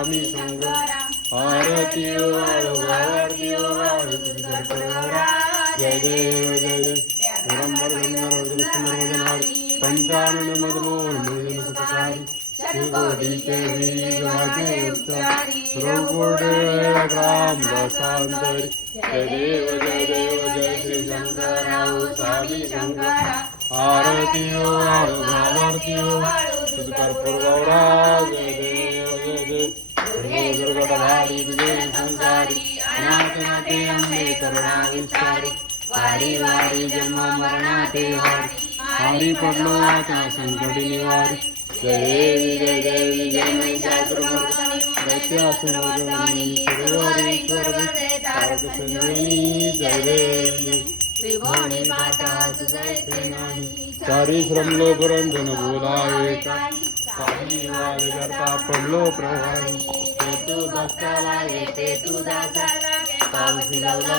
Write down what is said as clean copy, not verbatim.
स्वामी शंकर आरती आरती जय देव जय देव पंचानन मदमोहन मोहन सुखकारी श्रीकोटि के बीज वाजे राम दासांतरी जय देव जय श्री शंकर स्वामी शंकर आरती आरती कर्पूर गौरा जय देव दुर्गटधारी विजय संसारी अनाथनाथे अंबे करुणा विस्तारी वारी वारी जन्म मरणाते वारी हरी पडलो आता संकटी निवारी जय देवी जय महिषासुरमर्दनी दैत्यासुरमर्दनी सर्वरीश्वर तारक संजीवनी जय देवी त्रिभुवनी माता तुझे नाही चारी श्रमलो पुरंजन बोलावे काही वाद करता पडलो प्रवाही ते तू भक्ताला येते तू दासाला पावसी लावला